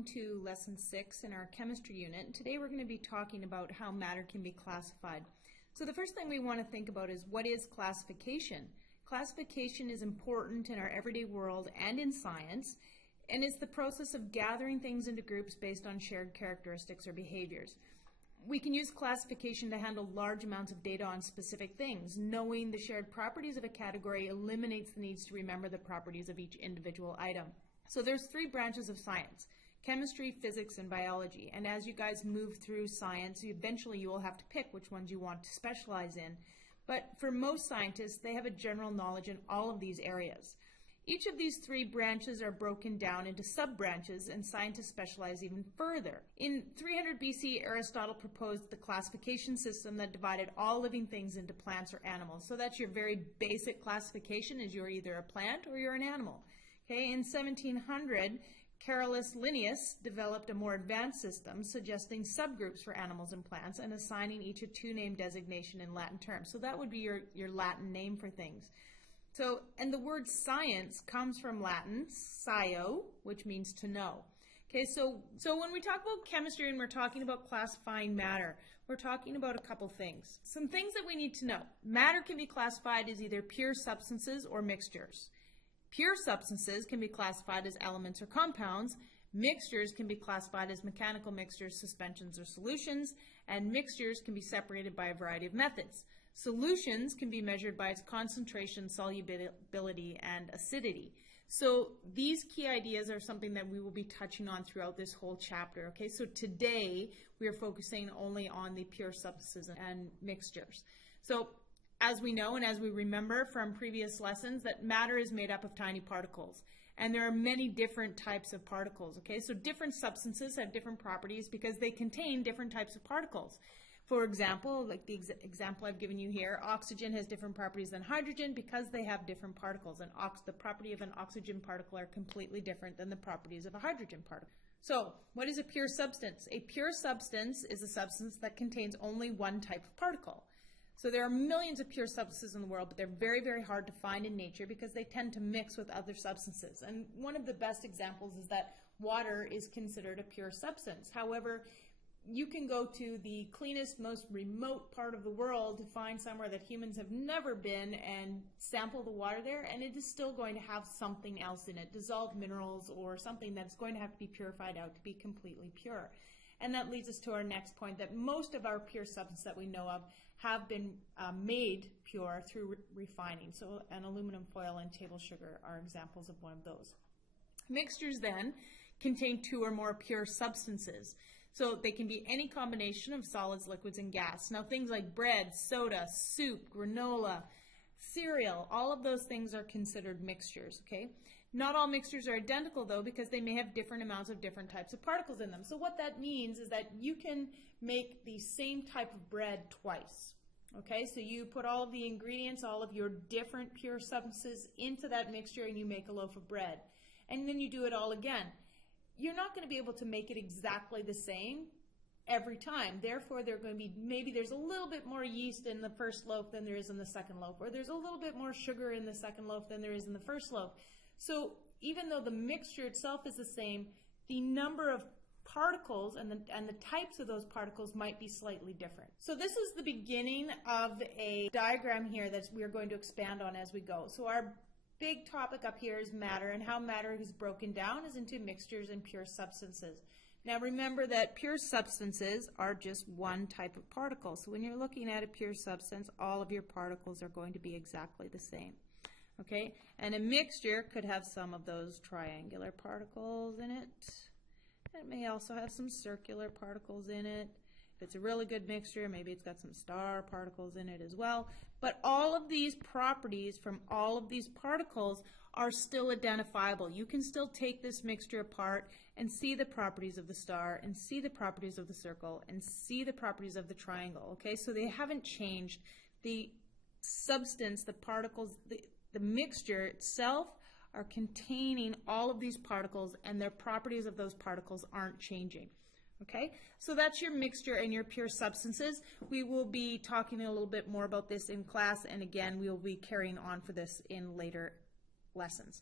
welcome to lesson 6 in our chemistry unit. And today we're going to be talking about how matter can be classified. So the first thing we want to think about is, what is classification? Classification is important in our everyday world and in science, and it's the process of gathering things into groups based on shared characteristics or behaviors. We can use classification to handle large amounts of data on specific things. Knowing the shared properties of a category eliminates the needs to remember the properties of each individual item. So there's 3 branches of science: chemistry, physics, and biology. And as you guys move through science, eventually you will have to pick which ones you want to specialize in. But for most scientists, they have a general knowledge in all of these areas. Each of these 3 branches are broken down into sub-branches, and scientists specialize even further. In 300 BC, Aristotle proposed the classification system that divided all living things into plants or animals. So that's your very basic classification, is you're either a plant or you're an animal. Okay, in 1700, Carolus Linnaeus developed a more advanced system suggesting subgroups for animals and plants and assigning each a 2-name designation in Latin terms. So that would be your Latin name for things. So, and the word science comes from Latin, scio, which means to know. Okay, so when we talk about chemistry and we're talking about classifying matter, we're talking about a couple things. Some things that we need to know. Matter can be classified as either pure substances or mixtures. Pure substances can be classified as elements or compounds. Mixtures can be classified as mechanical mixtures, suspensions, or solutions. And mixtures can be separated by a variety of methods. Solutions can be measured by its concentration, solubility, and acidity. So these key ideas are something that we will be touching on throughout this whole chapter. Okay, so today we are focusing only on the pure substances and mixtures. So as we know and as we remember from previous lessons, that matter is made up of tiny particles. And there are many different types of particles, okay? So different substances have different properties because they contain different types of particles. For example, like the example I've given you here, oxygen has different properties than hydrogen because they have different particles. And the property of an oxygen particle are completely different than the properties of a hydrogen particle. So what is a pure substance? A pure substance is a substance that contains only one type of particle. So there are millions of pure substances in the world, but they're very, very hard to find in nature because they tend to mix with other substances. And one of the best examples is that water is considered a pure substance. However, you can go to the cleanest, most remote part of the world to find somewhere that humans have never been and sample the water there, and it is still going to have something else in it, dissolved minerals or something that's going to have to be purified out to be completely pure. And that leads us to our next point, that most of our pure substances that we know of have been made pure through refining. So an aluminum foil and table sugar are examples of one of those. Mixtures then contain 2 or more pure substances. So they can be any combination of solids, liquids, and gas. Now things like bread, soda, soup, granola, cereal, all of those things are considered mixtures, okay? Not all mixtures are identical though, because they may have different amounts of different types of particles in them. So what that means is that you can make the same type of bread twice, okay? So you put all of the ingredients, all of your different pure substances into that mixture and you make a loaf of bread. And then you do it all again. You're not going to be able to make it exactly the same every time. Therefore, they're going to be, maybe there's a little bit more yeast in the first loaf than there is in the second loaf, or there's a little bit more sugar in the second loaf than there is in the first loaf. So even though the mixture itself is the same, the number of particles and the types of those particles might be slightly different. So this is the beginning of a diagram here that we're going to expand on as we go. So our big topic up here is matter, and how matter is broken down is into mixtures and pure substances. Now remember that pure substances are just one type of particle. So when you're looking at a pure substance, all of your particles are going to be exactly the same. Okay? And a mixture could have some of those triangular particles in it. It may also have some circular particles in it. If it's a really good mixture, maybe it's got some star particles in it as well. But all of these properties from all of these particles are still identifiable. You can still take this mixture apart and see the properties of the star and see the properties of the circle and see the properties of the triangle. Okay, so they haven't changed. The substance, the particles, the mixture itself are containing all of these particles, and their properties of those particles aren't changing. Okay, so that's your mixture and your pure substances. We will be talking a little bit more about this in class, and again, we will be carrying on for this in later lessons.